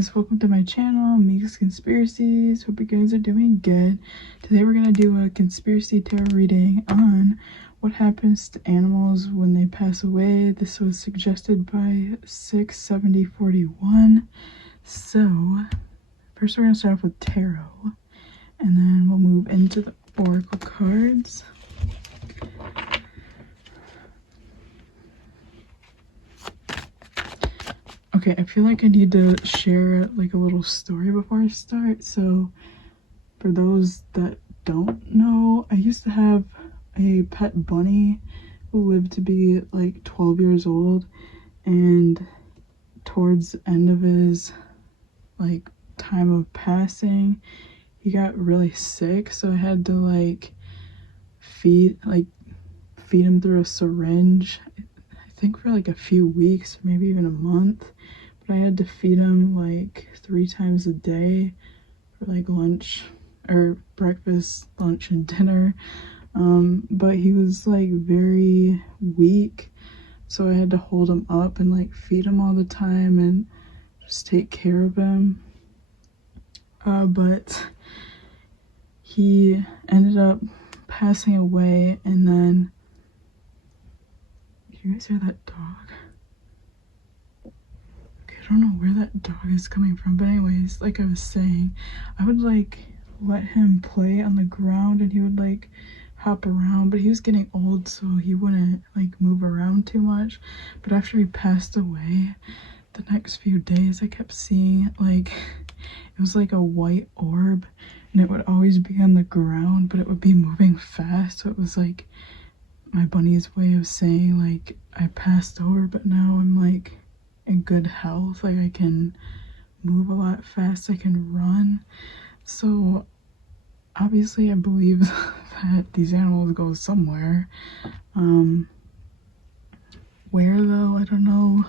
guys, welcome to my channel, Miiks Conspiracies. Hope you guys are doing good. Today we're going to do a conspiracy tarot reading on what happens to animals when they pass away. This was suggested by 67041. So, first we're going to start off with tarot, and then we'll move into the oracle cards. Okay, I feel like I need to share like a little story before I start. So for those that don't know, I used to have a pet bunny who lived to be like 12 years old, and towards the end of his like time of passing, he got really sick, so I had to like feed him through a syringe, I think for like a few weeks, maybe even a month. But I had to feed him like 3 times a day for like lunch or breakfast, lunch, and dinner. But he was like very weak, so I had to hold him up and like feed him all the time and just take care of him. But he ended up passing away, and then you guys hear that dog? Okay, I don't know where that dog is coming from, but anyways, like I was saying, I would like let him play on the ground and he would like hop around, but he was getting old, so he wouldn't like move around too much. But after he passed away, the next few days I kept seeing like it was like a white orb, and it would always be on the ground, but it would be moving fast. So it was like my bunny's way of saying like I passed over, but now I'm like in good health, like I can move a lot fast, I can run. So obviously I believe that these animals go somewhere. Where though, I don't know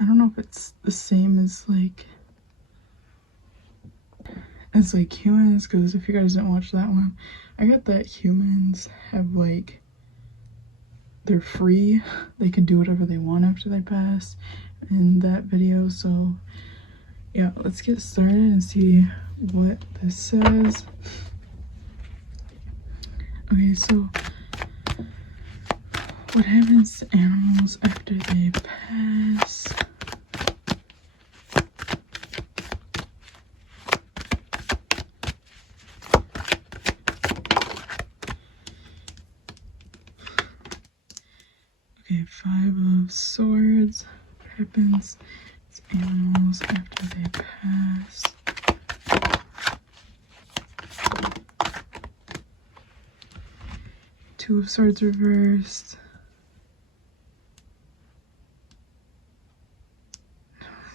if it's the same as like humans, because if you guys didn't watch that one, I get that humans have like, they're free, they can do whatever they want after they pass in that video. So yeah, let's get started and see what this says. Okay, so what happens to animals after they pass? Okay, 5 of Swords. What happens to animals after they pass? Two of Swords reversed.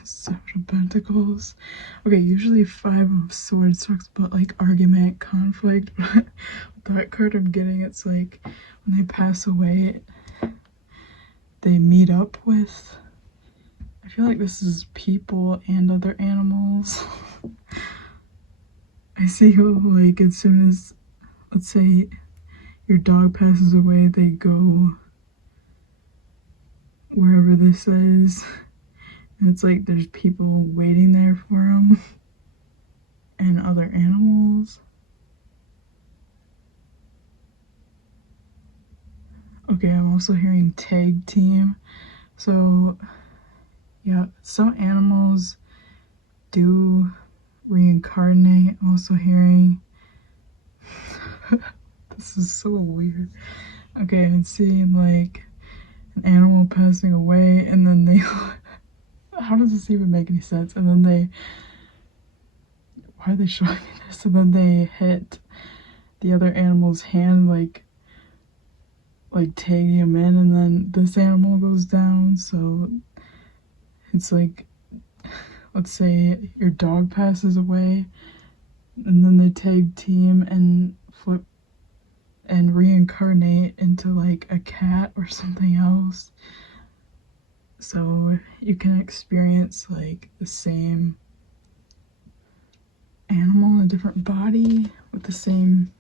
Seven of Pentacles. Okay, usually 5 of Swords talks about like argument, conflict, but that card I'm getting, it's like when they pass away, they meet up with, I feel like this is people and other animals. I see how like as soon as, let's say your dog passes away, they go wherever this is, and it's like there's people waiting there for them and other animals. Okay, I'm also hearing tag team. So yeah, some animals do reincarnate. I'm also hearing this is so weird. Okay, I'm seeing like an animal passing away, and then they how does this even make any sense? And then they, why are they showing me this? And then they hit the other animal's hand, like tagging him in, and then this animal goes down. So it's like, let's say your dog passes away, and then they tag team and flip and reincarnate into like a cat or something else. So you can experience like the same animal in a different body with the same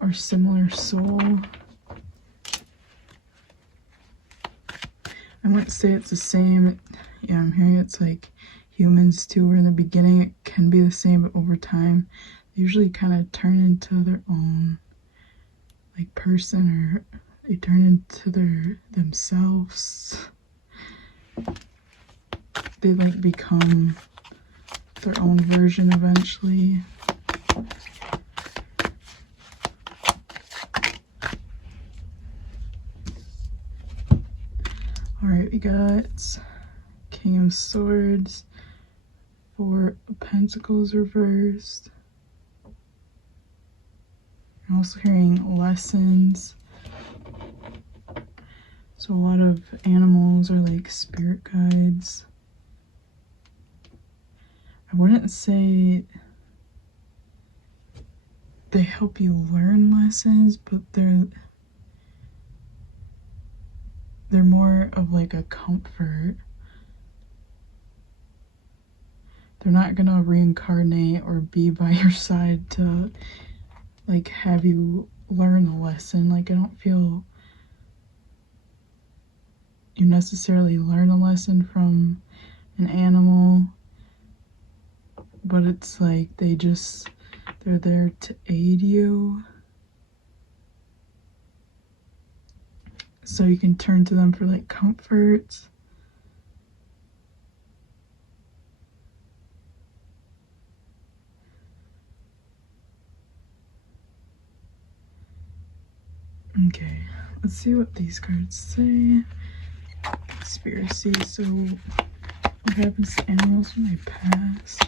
or similar soul. I wouldn't say it's the same. Yeah, I'm hearing it's like humans too, where in the beginning it can be the same, but over time they usually kind of turn into their own like person, or they turn into themselves. They like become their own version eventually. Alright, we got King of Swords, Four of Pentacles reversed. I'm also hearing lessons. So a lot of animals are like spirit guides. I wouldn't say they help you learn lessons, but they're more of like a comfort. They're not gonna reincarnate or be by your side to like have you learn a lesson. Like I don't feel you necessarily learn a lesson from an animal, but it's like they're there to aid you. So you can turn to them for like comfort. Okay, let's see what these cards say. Conspiracy. So what happens to animals when they pass?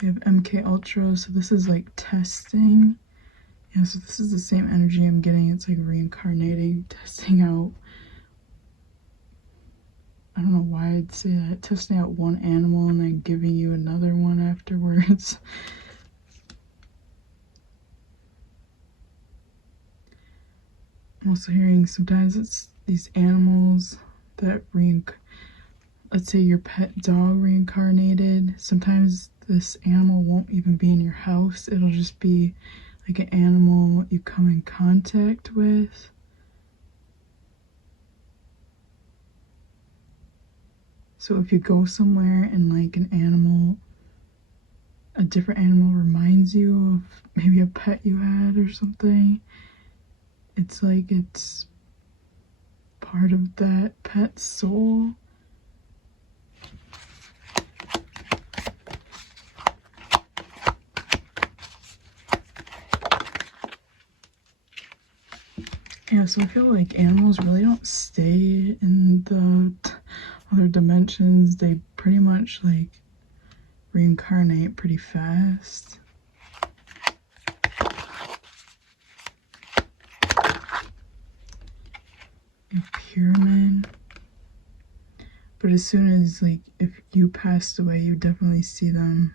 We have MK Ultra, so this is like testing. Yeah, so this is the same energy I'm getting. It's like reincarnating, testing out. I don't know why I'd say that. Testing out one animal and then giving you another one afterwards. I'm also hearing sometimes it's these animals that let's say your pet dog reincarnated. Sometimes this animal won't even be in your house. It'll just be like an animal you come in contact with. So if you go somewhere and like a different animal reminds you of maybe a pet you had or something, it's like it's part of that pet's soul. Yeah, so I feel like animals really don't stay in the other dimensions. They pretty much like reincarnate pretty fast. A pyramid. But as soon as like if you passed away, you definitely see them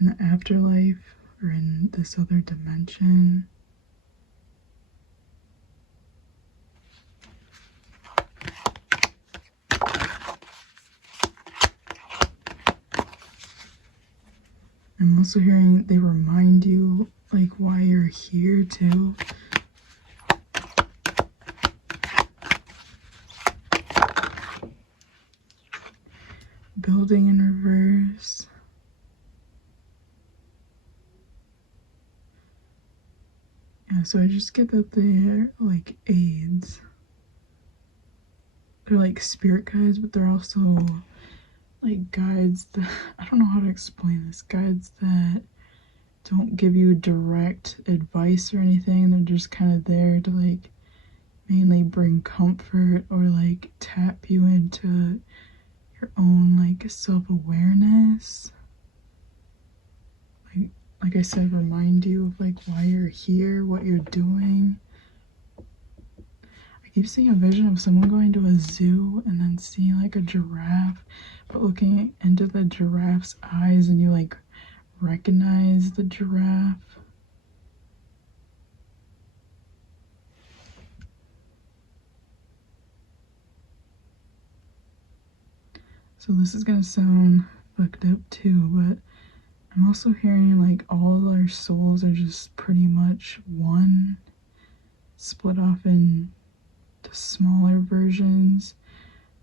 in the afterlife or in this other dimension. I'm also hearing they remind you like why you're here too. Building in reverse. Yeah, so I just get that they're like aids. They're like spirit guides, but they're also like guides that, I don't know how to explain this, guides that don't give you direct advice or anything. They're just kind of there to like mainly bring comfort or like tap you into your own like self-awareness. Like I said, remind you of like why you're here, what you're doing. I keep seeing a vision of someone going to a zoo and then seeing like a giraffe, but looking into the giraffe's eyes and you like recognize the giraffe. So this is gonna sound fucked up too, but I'm also hearing like all of our souls are just pretty much one, split off into the smaller versions.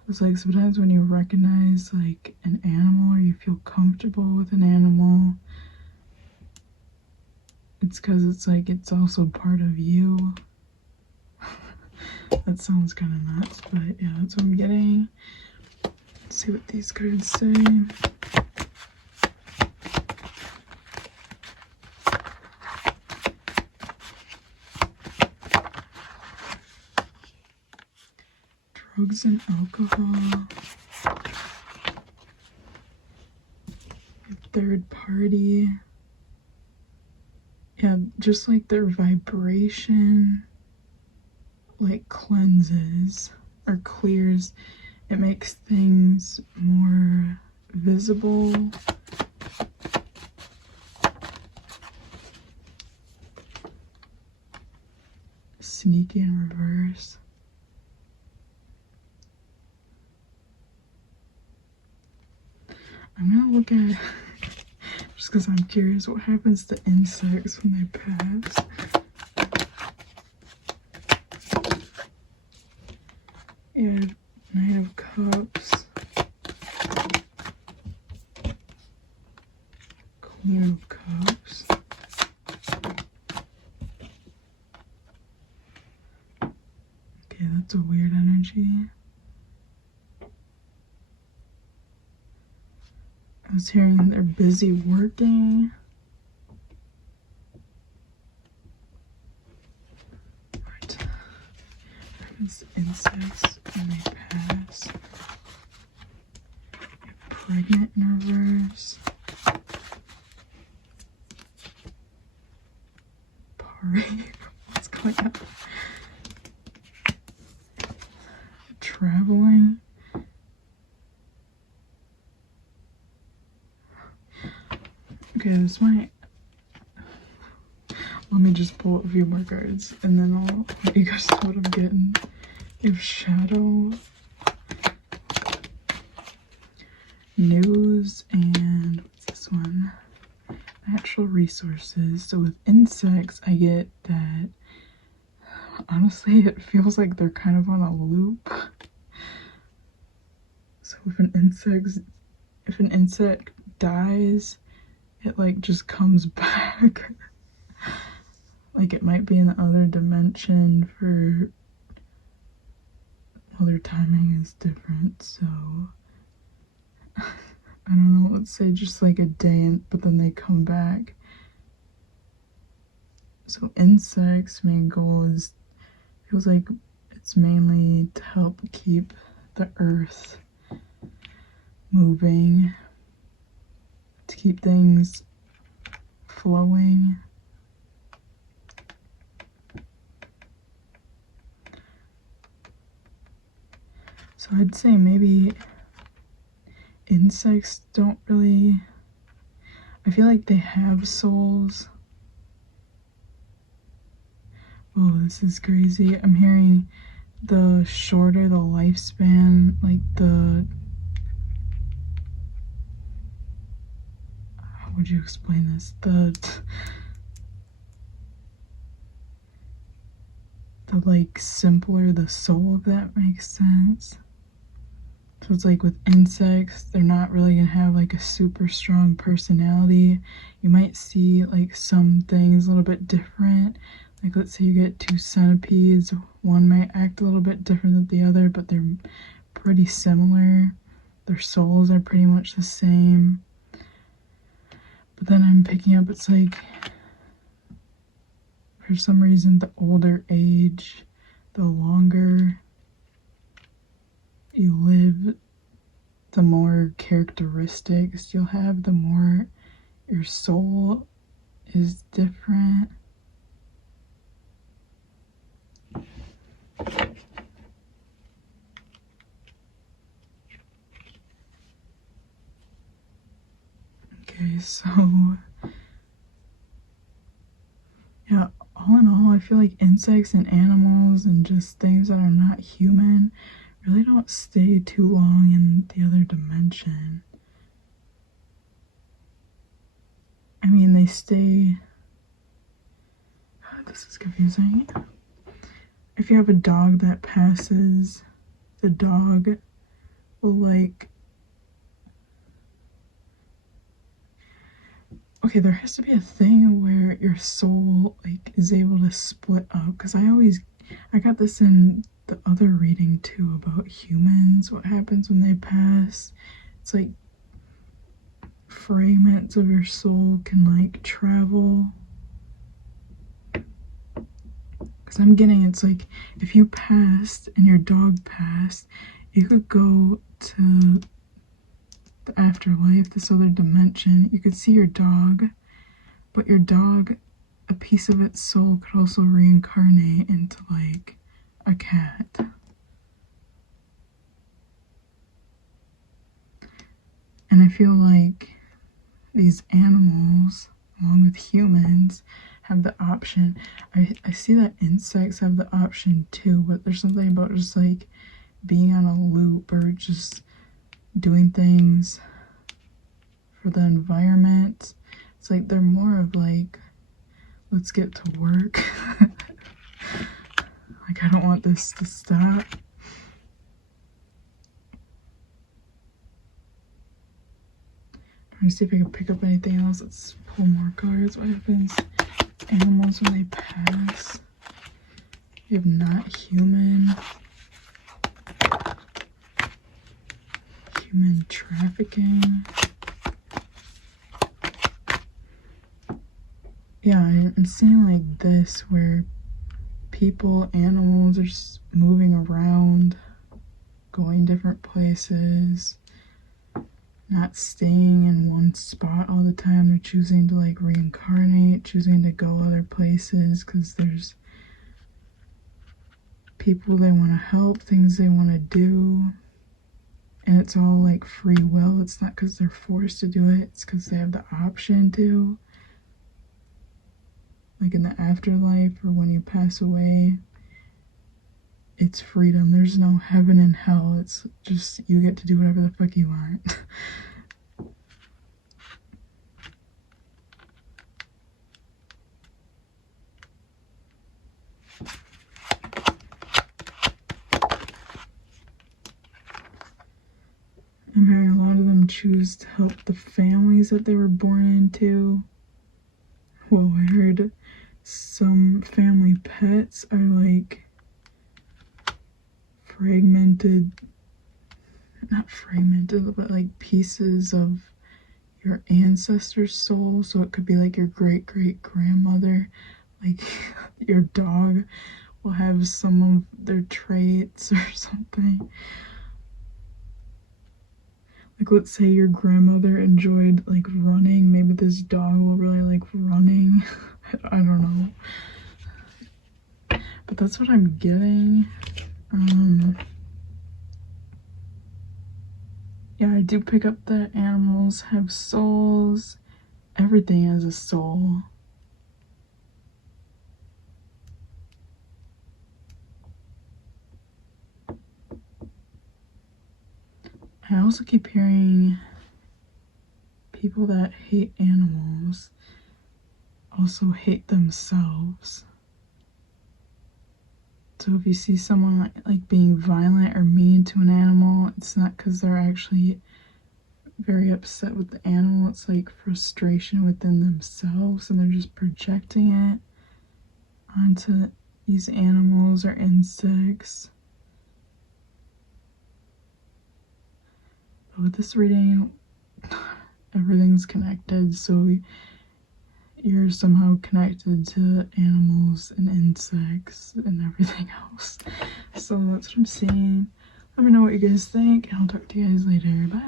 It's like sometimes when you recognize like an animal or you feel comfortable with an animal, it's because it's like it's also part of you. That sounds kind of nuts, but yeah, that's what I'm getting. Let's see what these cards say. Drugs and alcohol. Third party. Yeah, just like their vibration like cleanses or clears, it makes things more visible. Sneaky in reverse. I'm gonna look at, just because I'm curious, what happens to insects when they pass. Yeah, Knight of Cups. Queen of Cups. Okay, that's a weird energy. I was hearing they're busy working. Right. Happens to insects when they pass. Get pregnant in reverse. Party. What's going on? Traveling. Okay, this might. Let me just pull a few more cards and then I'll let you guys know what I'm getting. We have Shadow, News, and what's this one? Natural Resources. So with insects, I get that, honestly, it feels like they're kind of on a loop. So if an insect dies, it like just comes back. Like it might be in the other dimension for, well, their timing is different, so I don't know, let's say just like a day, but then they come back. So insects' main goal is, feels like it's mainly to help keep the earth moving, to keep things flowing. So I'd say maybe insects don't really, I feel like they have souls. Oh, this is crazy. I'm hearing the shorter the lifespan, like how would you explain this? The like simpler the soul, if that makes sense. So it's like with insects, they're not really gonna have like a super strong personality. You might see like some things a little bit different. Like let's say you get two centipedes, one might act a little bit different than the other, but they're pretty similar. Their souls are pretty much the same. But then I'm picking up, it's like, for some reason, the older age, the longer you live, the more characteristics you'll have, the more your soul is different. Okay, so yeah, all in all, I feel like insects and animals and just things that are not human really don't stay too long in the other dimension. I mean, they stay, this is confusing. if you have a dog that passes, the dog will like, okay, there has to be a thing where your soul like is able to split up, because I got this in the other reading too about humans, what happens when they pass. It's like fragments of your soul can like travel. Because I'm getting, it's like if you passed and your dog passed, you could go to the afterlife, this other dimension. You could see your dog, but your dog, a piece of its soul could also reincarnate into like a cat. And I feel like these animals, along with humans, have the option. I see that insects have the option too, but there's something about just like being on a loop or just doing things for the environment. It's like they're more of like, let's get to work. Like, I don't want this to stop. Let me see if I can pick up anything else. Let's pull more cards. What happens? Animals when they pass. You have not human. Human trafficking. Yeah, I'm seeing like this where people, animals are just moving around, going different places, not staying in one spot all the time. They're choosing to like reincarnate, choosing to go other places because there's people they want to help, things they want to do. And it's all like free will. It's not because they're forced to do it, it's because they have the option to. Like in the afterlife or when you pass away, it's freedom. There's no heaven and hell. It's just you get to do whatever the fuck you want. I'm hearing a lot of them choose to help the families that they were born into. Well, I heard some family pets are like fragmented, not fragmented, but like pieces of your ancestor's soul. So it could be like your great-great-grandmother. Like your dog will have some of their traits or something. Like, let's say your grandmother enjoyed like running, maybe this dog will really like running. I don't know, but that's what I'm getting. Yeah, I do pick up that animals have souls. Everything has a soul. I also keep hearing people that hate animals also hate themselves. So if you see someone like being violent or mean to an animal, it's not because they're actually very upset with the animal. It's like frustration within themselves, and they're just projecting it onto these animals or insects. But with this reading, everything's connected, so you're somehow connected to animals and insects and everything else. So that's what I'm seeing. Let me know what you guys think, and I'll talk to you guys later. Bye.